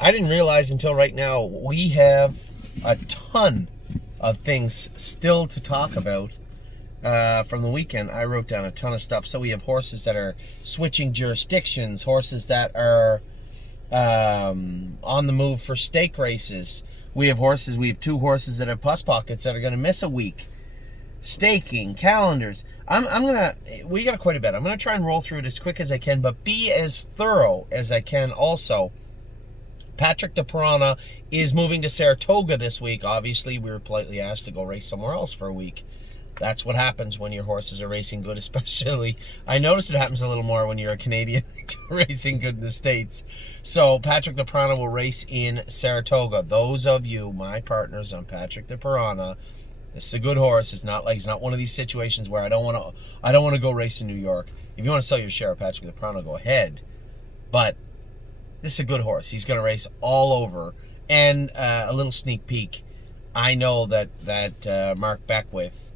I didn't realize until right now we have a ton of things still to talk about from the weekend. I wrote down a ton of stuff. So we have horses that are switching jurisdictions, horses that are on the move for stake races. We have two horses that have pus pockets that are going to miss a week. Staking, calendars. We got quite a bit. I'm going to try and roll through it as quick as I can, but be as thorough as I can also. Patrick De Piranha is moving to Saratoga this week. Obviously, we were politely asked to go race somewhere else for a week. That's what happens when your horses are racing good, especially. I notice it happens a little more when you're a Canadian racing good in the States. So Patrick De Piranha will race in Saratoga. Those of you, my partners on Patrick De Piranha, this is a good horse. It's not one of these situations where I don't want to go race in New York. If you want to sell your share of Patrick De Piranha, go ahead. But this is a good horse. He's going to race all over. And a little sneak peek. I know that Mark Beckwith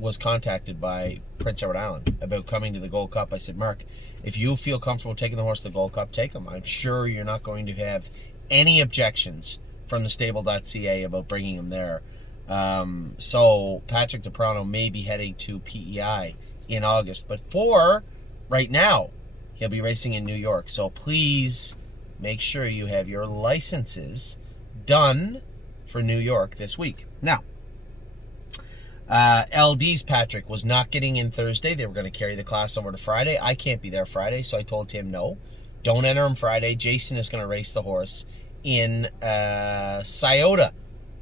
was contacted by Prince Edward Island about coming to the Gold Cup. I said, Mark, if you feel comfortable taking the horse to the Gold Cup, take him. I'm sure you're not going to have any objections from the stable.ca about bringing him there. So Patrick De Piranha may be heading to PEI in August. But for right now, he'll be racing in New York. So please make sure you have your licenses done for New York this week. Now, LD's Patrick was not getting in Thursday. They were going to carry the class over to Friday. I can't be there Friday, so I told him no. Don't enter him Friday. Jason is going to race the horse in Scioto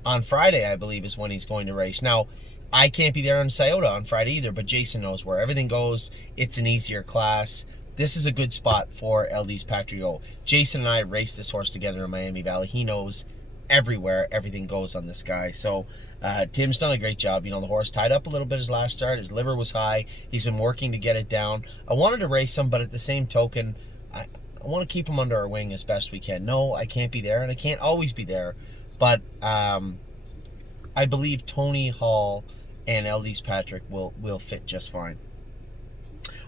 on Friday, I believe, is when he's going to race. Now, I can't be there on Scioto on Friday either, but Jason knows where everything goes. It's an easier class. This is a good spot for LD's Patrick. Jason and I raced this horse together in Miami Valley. He knows everywhere everything goes on this guy. So Tim's done a great job. The horse tied up a little bit his last start. His liver was high. He's been working to get it down. I wanted to race him, but at the same token, I want to keep him under our wing as best we can. No, I can't be there, and I can't always be there. But I believe Tony Hall and LD's Patrick will fit just fine.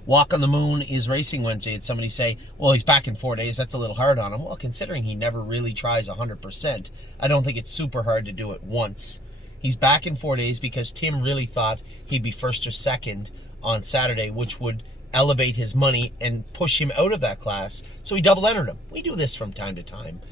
Walk on the Moon is racing Wednesday. And somebody say, well, he's back in 4 days. That's a little hard on him. Well, considering he never really tries 100%, I don't think it's super hard to do it once. He's back in 4 days because Tim really thought he'd be first or second on Saturday, which would elevate his money and push him out of that class. So he double entered him. We do this from time to time.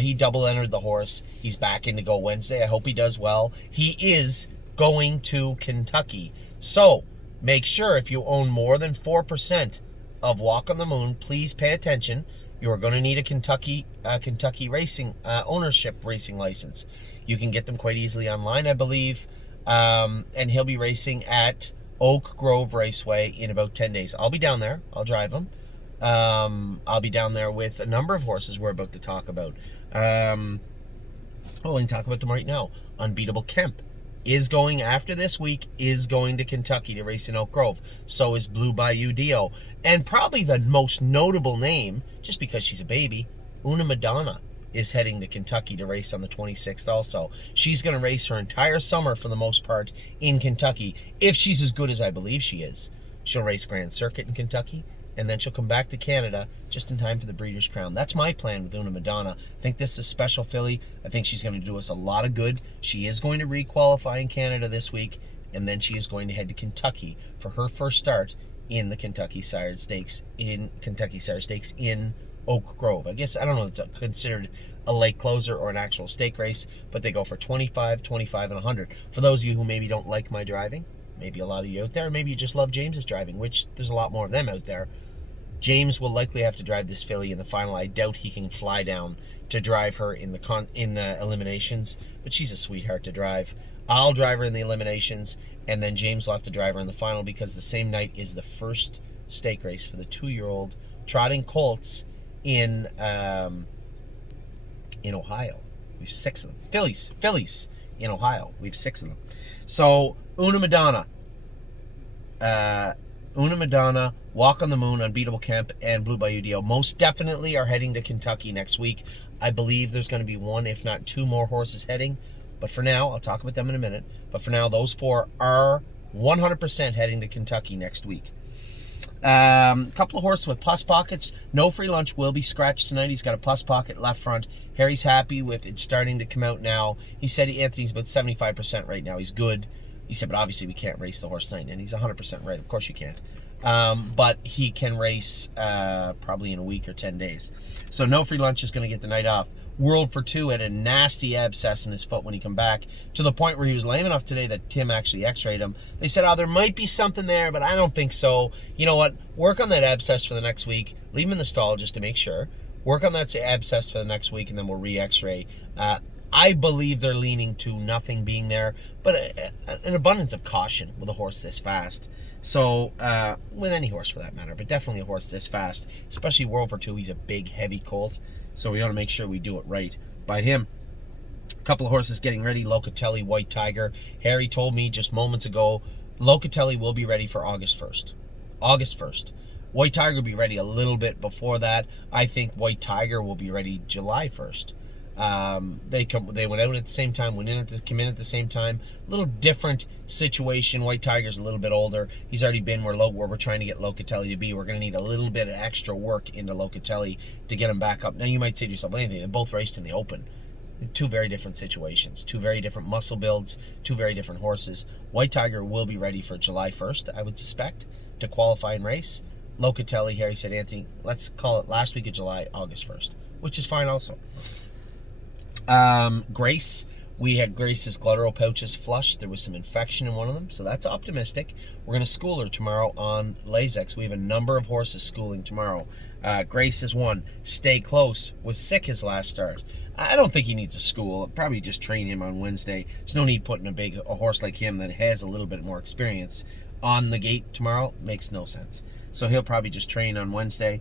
He double entered the horse. He's back in to go Wednesday. I hope he does well. He is going to Kentucky. So make sure if you own more than 4% of Walk on the Moon, please pay attention. You are going to need a Kentucky racing ownership racing license. You can get them quite easily online, I believe. And he'll be racing at Oak Grove Raceway in about 10 days. I'll be down there. I'll drive him. I'll be down there with a number of horses we're about to talk about. We can talk about them right now. Unbeatable Kemp is going, after this week, is going to Kentucky to race in Oak Grove. So is Blue Bayou Dio. And probably the most notable name, just because she's a baby, Una Madonna is heading to Kentucky to race on the 26th also. She's going to race her entire summer, for the most part, in Kentucky. If she's as good as I believe she is, she'll race Grand Circuit in Kentucky, and then she'll come back to Canada just in time for the Breeders' Crown. That's my plan with Una Madonna. I think this is a special filly. I think she's going to do us a lot of good. She is going to re-qualify in Canada this week, and then she is going to head to Kentucky for her first start in the Kentucky Sire Stakes in Oak Grove. I guess, I don't know if it's considered a late closer or an actual stake race, but they go for 25, 25, and 100. For those of you who maybe don't like my driving, maybe a lot of you out there, maybe you just love James's driving, which there's a lot more of them out there. James will likely have to drive this filly in the final. I doubt he can fly down to drive her in the eliminations, but she's a sweetheart to drive. I'll drive her in the eliminations, and then James will have to drive her in the final, because the same night is the first stake race for the 2-year-old trotting colts in Ohio. We have 6 of them. Fillies in Ohio. We have 6 of them. So Una Madonna, Walk on the Moon, Unbeatable Kemp, and Blue Bayou Dio most definitely are heading to Kentucky next week. I believe there's going to be 1, if not 2 more horses heading. But for now, I'll talk about them in a minute. But for now, those 4 are 100% heading to Kentucky next week. Couple of horses with pus pockets. No Free Lunch will be scratched tonight. He's got a pus pocket left front. Harry's happy with it starting to come out now. He said Anthony's about 75% right now. He's good. He said, but obviously we can't race the horse tonight. And he's 100% right. Of course you can't. But he can race probably in a week or 10 days. So No Free Lunch is going to get the night off. World for Two had a nasty abscess in his foot when he come back, to the point where he was lame enough today that Tim actually x-rayed him. They said, there might be something there, but I don't think so. You know what? Work on that abscess for the next week. Leave him in the stall just to make sure. Work on that abscess for the next week, and then we'll re-x-ray. I believe they're leaning to nothing being there, but an abundance of caution with a horse this fast. So, with any horse for that matter, but definitely a horse this fast, especially World for Two. He's a big, heavy colt. So we want to make sure we do it right by him. A couple of horses getting ready. Locatelli, White Tiger. Harry told me just moments ago, Locatelli will be ready for August 1st. August 1st. White Tiger will be ready a little bit before that. I think White Tiger will be ready July 1st. They went out at the same time, came in at the same time. A little different situation. White Tiger's a little bit older. He's already been where we're trying to get Locatelli to be. We're going to need a little bit of extra work into Locatelli to get him back up. Now you might say to yourself, anything. They both raced in the Open. Two very different situations, two very different muscle builds, two very different horses. White Tiger will be ready for July 1st, I would suspect, to qualify and race. Locatelli, Harry said, Anthony, let's call it last week of July, August 1st, which is fine also. Grace, we had Grace's gluteal pouches flushed. There was some infection in one of them, so that's optimistic. We're going to school her tomorrow on Lasix. We have a number of horses schooling tomorrow. Grace is one. Stay Close was sick his last start. I don't think he needs a school. I'll probably just train him on Wednesday. There's no need putting a horse like him that has a little bit more experience on the gate tomorrow. Makes no sense. So he'll probably just train on Wednesday.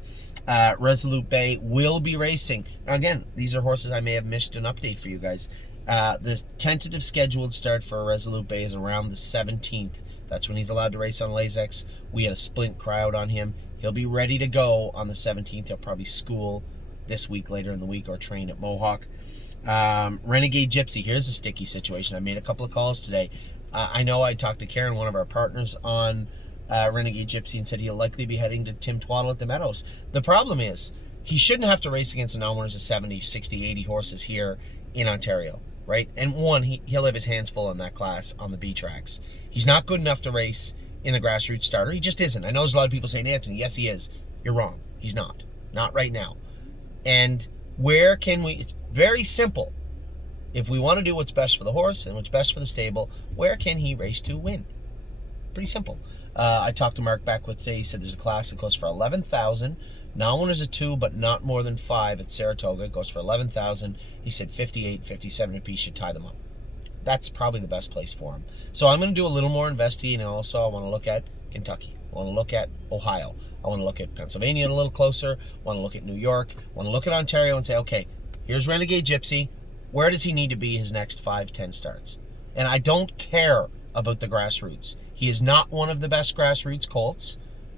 Resolute Bay will be racing. Now again, these are horses I may have missed an update for you guys. The tentative scheduled start for Resolute Bay is around the 17th. That's when he's allowed to race on Lasix. We had a splint crowd on him. He'll be ready to go on the 17th. He'll probably school this week, later in the week, or train at Mohawk. Renegade Gypsy, here's a sticky situation. I made a couple of calls today. I know I talked to Karen, one of our partners, on Renegade Gypsy, and said he'll likely be heading to Tim Twaddle at the Meadows. The problem is, he shouldn't have to race against the non-winners of 70, 60, 80 horses here in Ontario, right? And one, he'll have his hands full in that class on the B tracks. He's not good enough to race in the grassroots starter. He just isn't. I know there's a lot of people saying, Anthony, yes, he is. You're wrong. He's not. Not right now. And where can we... It's very simple. If we want to do what's best for the horse and what's best for the stable, where can he race to win? Pretty simple. I talked to Mark Beckwith today. He said there's a class that goes for $11,000. Non-winners of 2, but not more than 5 at Saratoga. It goes for $11,000. He said 58, 57 apiece should tie them up. That's probably the best place for him. So I'm going to do a little more investigating. Also, I want to look at Kentucky. I want to look at Ohio. I want to look at Pennsylvania a little closer. I want to look at New York. I want to look at Ontario and say, okay, here's Renegade Gypsy. Where does he need to be his next 5, 10 starts? And I don't care about the grassroots. He is not one of the best grassroots colts,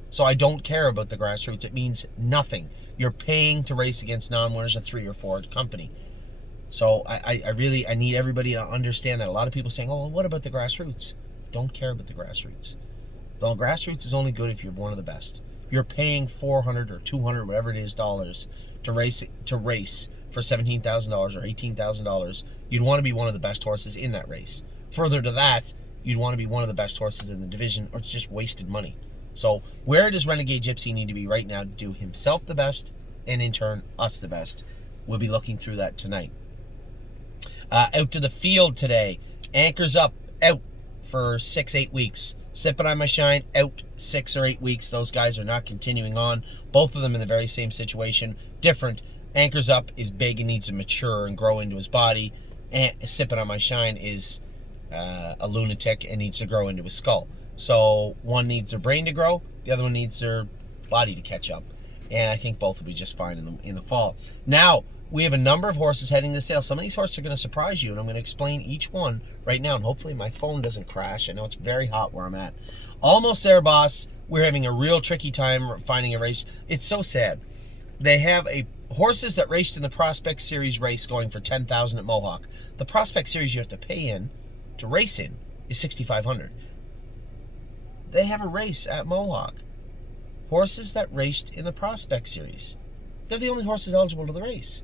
so I don't care about the grassroots. It means nothing. You're paying to race against non-winners of 3 or 4 company. So I really need everybody to understand that. A lot of people saying, oh, well, what about the grassroots? Don't care about the grassroots. The grassroots is only good if you're one of the best. You're paying $400 or $200, whatever it is, dollars to race for $17,000 or $18,000. You'd want to be one of the best horses in that race. Further to that, you'd want to be one of the best horses in the division, or it's just wasted money. So where does Renegade Gypsy need to be right now to do himself the best, and in turn, us the best? We'll be looking through that tonight. Out to the field today. Anchors Up, out for 6-8 weeks. Sipping on My Shine, out 6 or 8 weeks. Those guys are not continuing on. Both of them in the very same situation. Different. Anchors Up is big and needs to mature and grow into his body. And Sipping on My Shine is a lunatic and needs to grow into his skull. So one needs their brain to grow. The other one needs their body to catch up. And I think both will be just fine in the fall. Now, we have a number of horses heading to sale. Some of these horses are going to surprise you, and I'm going to explain each one right now, and hopefully my phone doesn't crash. I know it's very hot where I'm at. Almost There, Boss. We're having a real tricky time finding a race. It's so sad. They have horses that raced in the Prospect Series race going for $10,000 at Mohawk. The Prospect Series you have to pay in to race in is $6,500. They have a race at Mohawk horses that raced in the Prospect Series. They're the only horses eligible to the race.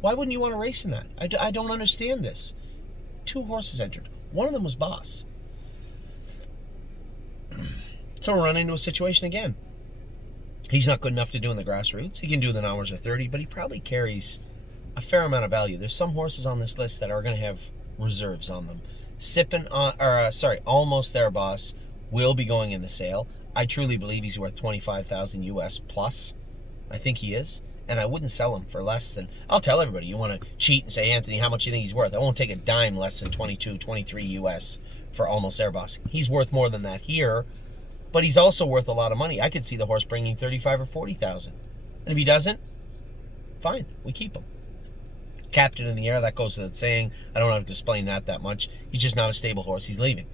Why wouldn't you want to race in that? I don't understand this. 2 horses entered. One of them was Boss. So we'll run into a situation again. He's not good enough to do in the grassroots. He can do the hours of 30, but he probably carries a fair amount of value. There's some horses on this list that are going to have reserves on them. Almost There Boss will be going in the sale. I truly believe he's worth $25,000 US plus. I think he is. And I wouldn't sell him for less than... I'll tell everybody, you want to cheat and say, Anthony, how much do you think he's worth? I won't take a dime less than 22, 23 US for Almost There Boss. He's worth more than that here, but he's also worth a lot of money. I could see the horse bringing 35 or 40,000. And if he doesn't, fine, we keep him. Captain in the Air, that goes without saying. I don't have to explain that much. He's just not a stable horse. He's leaving.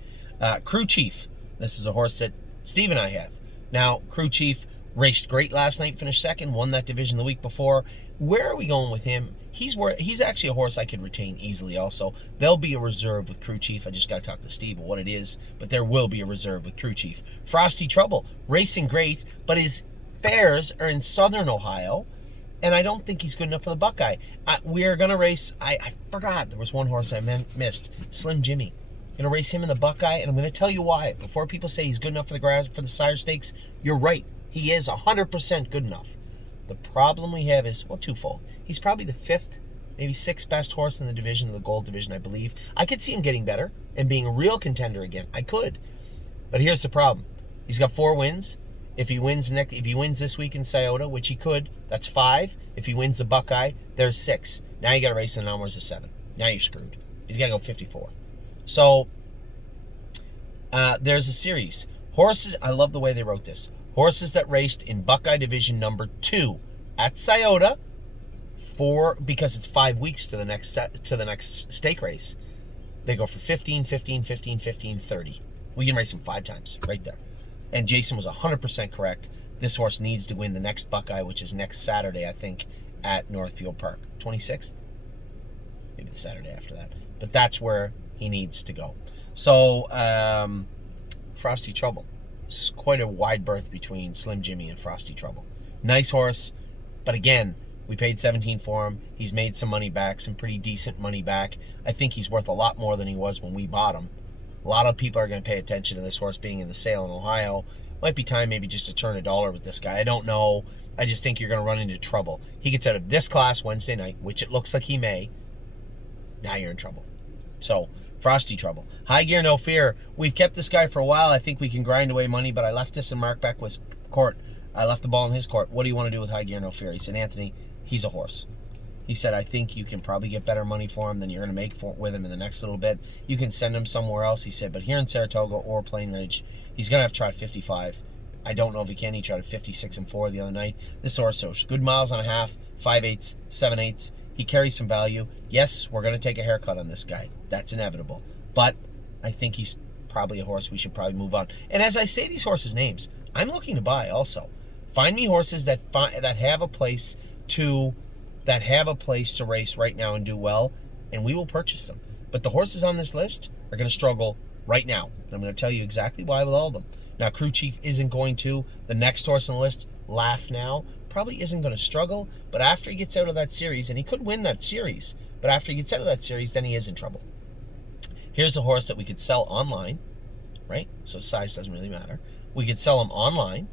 Crew Chief. This is a horse that Steve and I have. Now, Crew Chief raced great last night, finished second, won that division the week before. Where are we going with him? He's actually a horse I could retain easily also. There'll be a reserve with Crew Chief. I just got to talk to Steve about what it is, but there will be a reserve with Crew Chief. Frosty Trouble, racing great, but his fares are in southern Ohio, and I don't think he's good enough for the Buckeye. We're going to race, I forgot, there was one horse I missed, Slim Jimmy. Going to race him in the Buckeye, and I'm going to tell you why. Before people say he's good enough for the Sire Stakes, you're right. He is 100% good enough. The problem we have is, well, twofold. He's probably the 5th, maybe 6th best horse in the division, the Gold Division, I believe. I could see him getting better and being a real contender again. I could. But here's the problem. He's got 4 wins. If he wins this week in Scioto, which he could, that's 5. If he wins the Buckeye, there's 6. Now you got to race in the numbers of 7. Now you're screwed. He's got to go 54. So there's a series. Horses, I love the way they wrote this. Horses that raced in Buckeye Division number 2 at Scioto because it's 5 weeks to the next stake race. They go for 15, 15, 15, 15, 30. We can race them 5 times right there. And Jason was 100% correct. This horse needs to win the next Buckeye, which is next Saturday, I think, at Northfield Park. 26th? Maybe the Saturday after that. But that's where he needs to go. So, Frosty Trouble. It's quite a wide berth between Slim Jimmy and Frosty Trouble. Nice horse, but again, we paid 17 for him. He's made some money back, some pretty decent money back. I think he's worth a lot more than he was when we bought him. A lot of people are going to pay attention to this horse being in the sale in Ohio. Might be time maybe just to turn $1 with this guy. I don't know. I just think you're going to run into trouble. He gets out of this class Wednesday night, which it looks like he may. Now you're in trouble. So, Frosty Trouble. High Gear No Fear. We've kept this guy for a while. I think we can grind away money, but I left this in Mark Beckwith's court. I left the ball in his court. What do you want to do with High Gear No Fear? He said, Anthony, he's a horse. He said, I think you can probably get better money for him than you're going to make with him in the next little bit. You can send him somewhere else, he said, but here in Saratoga or Plain Ridge, he's going to have to try 55. I don't know if he can. He tried a 56 and 4 the other night. This horse shows good miles and a half, 5/8, 7/8. He carries some value. Yes, we're going to take a haircut on this guy. That's inevitable. But I think he's probably a horse we should probably move on. And as I say these horses' names, I'm looking to buy also. Find me horses that have a place to race right now and do well, and we will purchase them. But the horses on this list are going to struggle right now. And I'm going to tell you exactly why with all of them. Now, Crew Chief isn't going to. The next horse on the list, Laugh Now, probably isn't going to struggle. But after he gets out of that series, and he could win that series, but after he gets out of that series, then he is in trouble. Here's a horse that we could sell online, right? So size doesn't really matter. We could sell him online.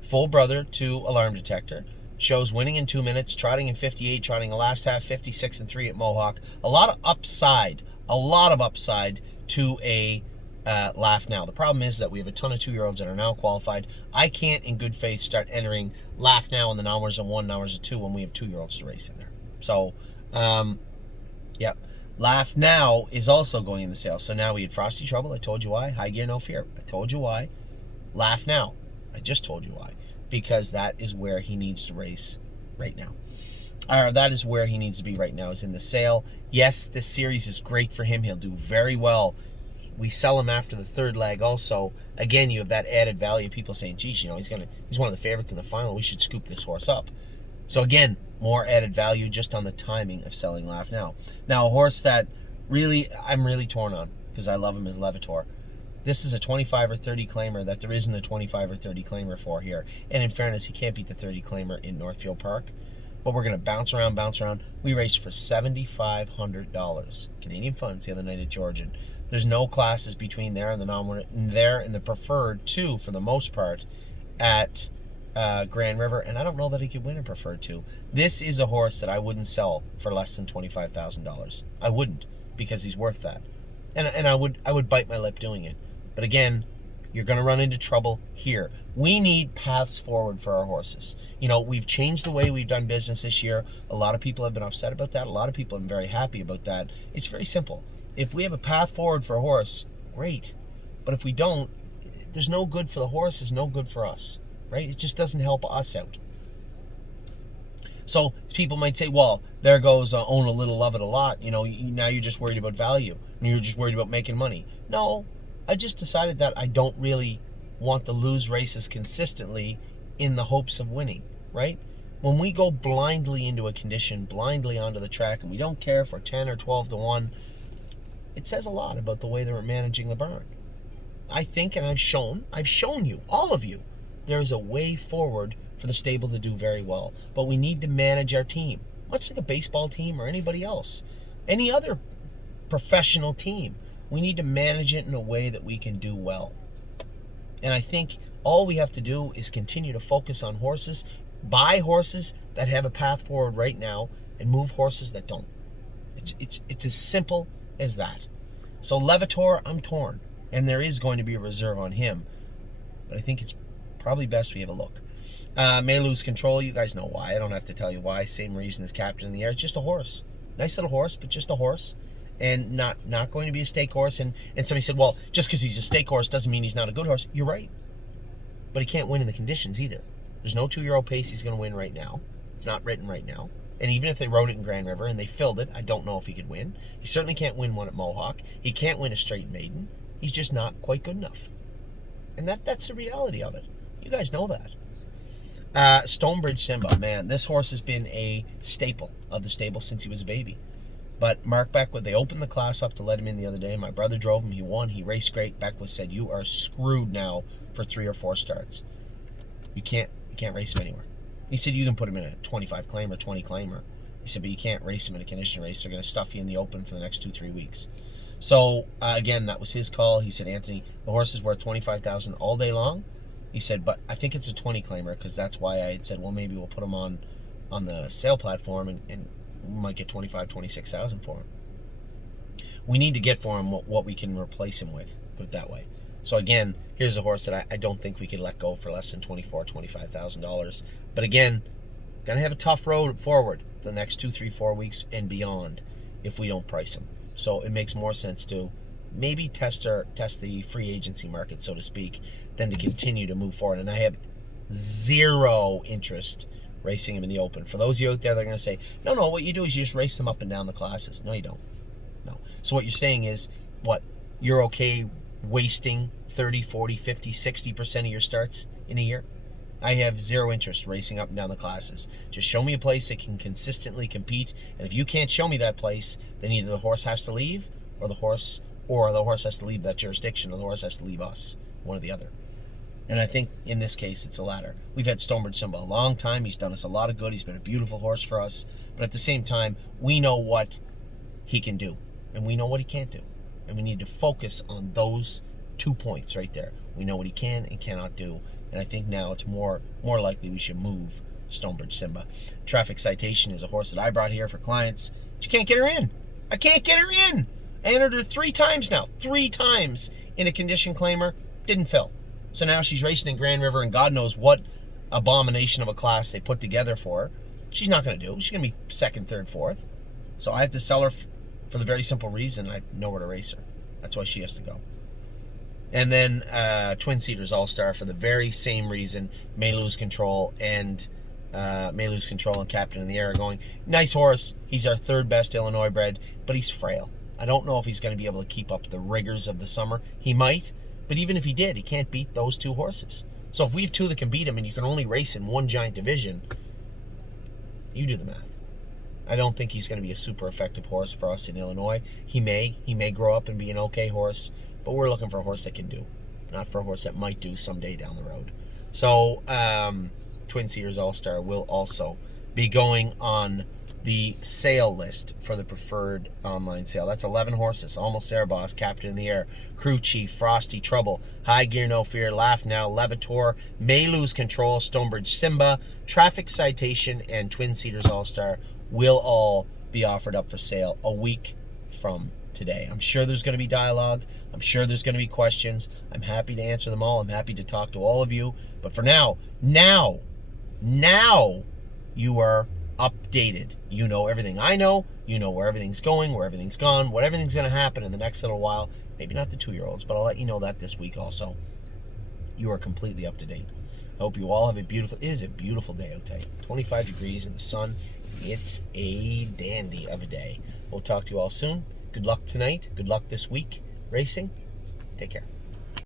Full brother to Alarm Detector. Shows winning in 2 minutes, trotting in 58, trotting the last half 56 and 3 at Mohawk. A lot of upside to a Laugh Now. The problem is that we have a ton of 2-year-olds that are now qualified. I can't, in good faith, start entering Laugh Now in the hours of 1 and hours of 2 when we have 2-year-olds to race in there. So, yep. Laugh Now is also going in the sale. So now we had Frosty Trouble. I told you why. High Gear No Fear. I told you why. Laugh Now. I just told you why. Because that is where he needs to race right now. That is where he needs to be right now, is in the sale. Yes, this series is great for him. He'll do very well. We sell him after the 3rd leg also. Again, you have that added value. People saying, geez, he's one of the favorites in the final. We should scoop this horse up. So again, more added value just on the timing of selling Laugh Now. Now, a horse that I'm really torn on, because I love him, is Levitor. This is a 25 or 30 claimer that there isn't a 25 or 30 claimer for here. And in fairness, he can't beat the 30 claimer in Northfield Park. But we're going to bounce around. We raced for $7,500 Canadian funds the other night at Georgian. There's no classes between there and the non-winner, there and the preferred two for the most part at Grand River, and I don't know that he could win a preferred two. This is a horse that I wouldn't sell for less than $25,000. I wouldn't, because he's worth that, and I would bite my lip doing it. But again, you're going to run into trouble here. We need paths forward for our horses. You know, we've changed the way we've done business this year. A lot of people have been upset about that. A lot of people have been very happy about that. It's very simple. If we have a path forward for a horse, great. But if we don't, there's no good for the horse, there's no good for us, right? It just doesn't help us out. So people might say, well, there goes own a little, love it a lot. You know, now you're just worried about value and you're just worried about making money. No, I just decided that I don't really want to lose races consistently in the hopes of winning, right? When we go blindly into a condition, blindly onto the track, and we don't care if we're 10 or 12 to 1, it says a lot about the way that we're managing the barn. I think, and I've shown you, all of you, there is a way forward for the stable to do very well. But we need to manage our team, much like a baseball team or anybody else, any other professional team. We need to manage it in a way that we can do well. And I think all we have to do is continue to focus on horses, buy horses that have a path forward right now, and move horses that don't. It's as simple as that. So Levitor, I'm torn, and there is going to be a reserve on him, but I think it's probably best we have a look. May Lose Control, you guys know why. I don't have to tell you why. Same reason as Captain in the Air. It's just a horse. Nice little horse, but just a horse. And not going to be a stake horse. And somebody said, well, just because he's a stake horse doesn't mean he's not a good horse. You're right. But he can't win in the conditions either. There's no 2-year-old pace he's going to win right now. It's not written right now. And even if they rode it in Grand River and they filled it, I don't know if he could win. He certainly can't win one at Mohawk. He can't win a straight maiden. He's just not quite good enough. And that's the reality of it. You guys know that. Stonebridge Simba, man, this horse has been a staple of the stable since he was a baby. But Mark Beckwith, they opened the class up to let him in the other day. My brother drove him. He won. He raced great. Beckwith said, you are screwed now for 3 or 4 starts. You can't race him anywhere. He said you can put him in a 25 claimer, 20 claimer. He said, but you can't race him in a condition race. They're going to stuff you in the open for the next 2-3 weeks. So, again, that was his call. He said, Anthony, the horse is worth $25,000 all day long. He said, but I think it's a 20 claimer, because that's why I had said, well, maybe we'll put him on the sale platform and we might get $25,000, $26,000 for him. We need to get for him what we can replace him with, put it that way. So again, here's a horse that I don't think we could let go for less than $24,000, $25,000. But again, gonna have a tough road forward the next 2, 3, 4 weeks and beyond if we don't price him. So it makes more sense to maybe test the free agency market, so to speak, than to continue to move forward. And I have zero interest racing him in the open. For those of you out there that are going to say, no, what you do is you just race them up and down the classes. No, you don't. No. So what you're saying is, what, you're okay wasting 30, 40, 50, 60% of your starts in a year? I have zero interest racing up and down the classes. Just show me a place that can consistently compete, and if you can't show me that place, then either the horse has to leave, or the horse has to leave that jurisdiction, or the horse has to leave us, one or the other. And I think in this case, it's the latter. We've had Stonebridge Simba a long time. He's done us a lot of good. He's been a beautiful horse for us. But at the same time, we know what he can do, and we know what he can't do. And we need to focus on those 2 points right there. We know what he can and cannot do. And I think now it's more likely we should move Stonebridge Simba. Traffic Citation is a horse that I brought here for clients. But you can't get her in. I can't get her in. I entered her 3 times now. 3 times in a condition claimer. Didn't fill. So now she's racing in Grand River, and God knows what abomination of a class they put together for her. She's not going to do. She's going to be 2nd, 3rd, 4th. So I have to sell her for the very simple reason I know where to race her. That's why she has to go. And then Twin Cedars All-Star for the very same reason. May Lose Control and Captain in the Air are going. Nice horse. He's our 3rd best Illinois bred, but he's frail. I don't know if he's going to be able to keep up the rigors of the summer. He might. But even if he did, he can't beat those 2 horses. So if we have 2 that can beat him and you can only race in one giant division, you do the math. I don't think he's going to be a super effective horse for us in Illinois. He may grow up and be an okay horse, but we're looking for a horse that can do, not for a horse that might do someday down the road. So Twin Cedars All-Star will also be going on the sale list for the preferred online sale. That's 11 horses. Almost There Boss, Captain in the Air, Crew Chief, Frosty Trouble, High Gear No Fear, Laugh Now, Levitor, May Lose Control, Stonebridge Simba, Traffic Citation, and Twin Cedars All-Star will all be offered up for sale a week from today. I'm sure there's going to be dialogue. I'm sure there's going to be questions. I'm happy to answer them all. I'm happy to talk to all of you. But for now, you are updated. You know everything I know. You know where everything's going, where everything's gone, what everything's going to happen in the next little while. Maybe not the 2-year-olds, but I'll let you know that this week also. You are completely up to date. I hope you all have it is a beautiful day out today. 25 degrees in the sun. It's a dandy of a day. We'll talk to you all soon. Good luck tonight. Good luck this week racing. Take care.